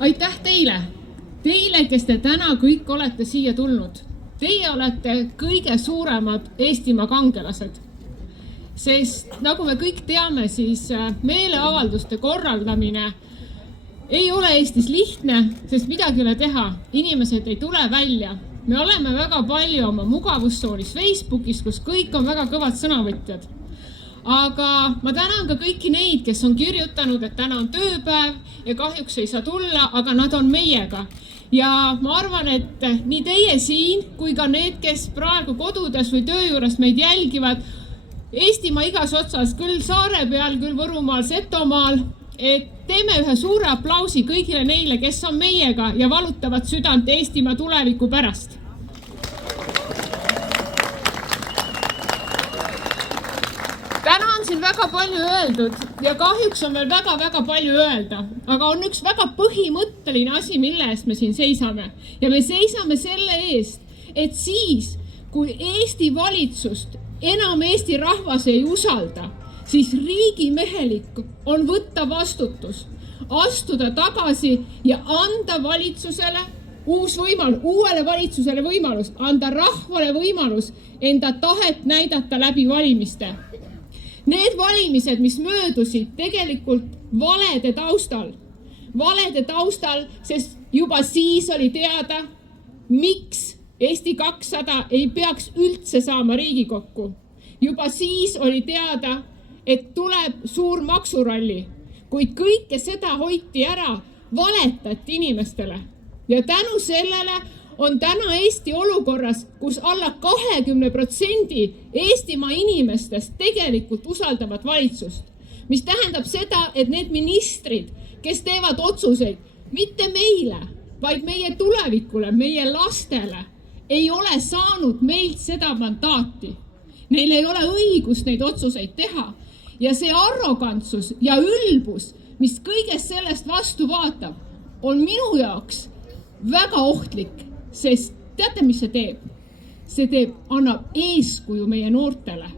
Aitäh teile, kes te täna kõik olete siia tulnud. Teie olete kõige suuremad Eestimaa kangelased. Sest nagu me kõik teame, siis meeleavalduste korraldamine ei ole Eestis lihtne, sest midagi ei ole teha. Inimesed ei tule välja. Me oleme väga palju oma mugavustsoonis Facebookis, kus kõik on väga kõvad sõnavõtjad. Aga ma tänan ka kõiki neid, kes on kirjutanud, et täna on tööpäev ja kahjuks ei saa tulla, aga nad on meiega. Ja ma arvan, et nii teie siin kui ka need, kes praegu kodudes või töö juures meid jälgivad, Eestimaa igas otsas, küll saare peal, küll Võrumaal, Setomaal, et teeme ühe suure aplausi kõigile neile, kes on meiega ja valutavad südant Eestimaa tuleviku pärast. Täna on siin väga palju öeldud ja kahjuks on veel väga palju öelda, aga on üks väga põhimõtteline asi, mille eest me siin seisame. Ja me seisame selle eest, et siis, kui Eesti valitsust enam Eesti rahvas ei usalda, siis riigimehelik on võtta vastutus, astuda tagasi ja anda valitsusele uuele valitsusele võimalus, anda rahvale võimalus enda tahet näidata läbi valimiste. Need valimised, mis möödusid tegelikult valede taustal, sest juba siis oli teada, miks Eesti 200 ei peaks üldse saama Riigikokku. Juba siis oli teada, et tuleb suur maksuralli, kuid kõike seda hoiti ära, valetati inimestele. Ja tänu sellele on täna Eesti olukorras, kus alla 20% Eestimaa inimestest tegelikult usaldavad valitsust. Mis tähendab seda, et need ministrid, kes teevad otsuseid, mitte meile, vaid meie tulevikule, meie lastele, ei ole saanud meilt seda mandaati. Neil ei ole õigust neid otsuseid teha. Ja see arrogantsus ja ülbus, mis kõigest sellest vastu vaatab, on minu jaoks väga ohtlik. Sest teate, mis see teeb? See annab eeskuju meie noortele.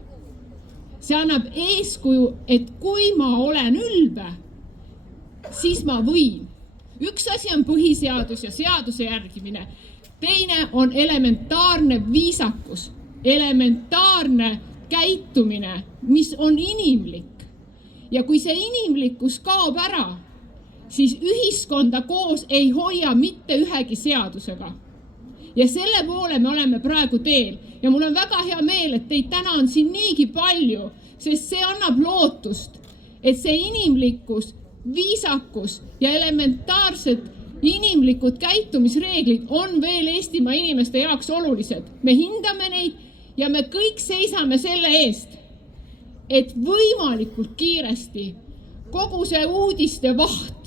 See annab eeskuju, et kui ma olen ülbe, siis ma võin. Üks asi on põhiseadus ja seaduse järgimine. Teine on elementaarne viisakus, elementaarne käitumine, mis on inimlik. Ja kui see inimlikkus kaob ära, siis ühiskonda koos ei hoia mitte ühegi seadusega. Ja selle poole me oleme praegu teel. Ja mul on väga hea meel, et teid täna on siin niigi palju, sest see annab lootust, et see inimlikkus, viisakus ja elementaarsed inimlikud käitumisreeglid on veel Eestimaa inimeste jaoks olulised. Me hindame neid ja me kõik seisame selle eest, et võimalikult kiiresti kogu see uudiste vaht,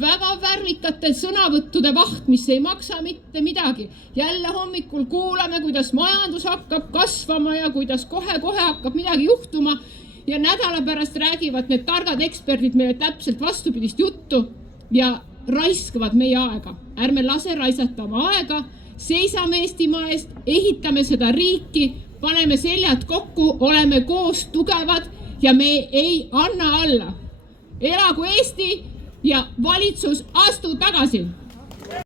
väga värvikate sõnavõttude vaht, mis ei maksa mitte midagi. Jälle hommikul kuulame, kuidas majandus hakkab kasvama ja kuidas kohe hakkab midagi juhtuma. Ja nädala pärast räägivad need targad eksperdid meile täpselt vastupidist juttu ja raiskavad meie aega. Ärme lase raisata oma aega, seisame Eestimaa eest, ehitame seda riiki, paneme seljad kokku, oleme koos tugevad ja me ei anna alla. Elagu Eesti! Ja valitsus, astu tagasi!